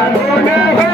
Adonai.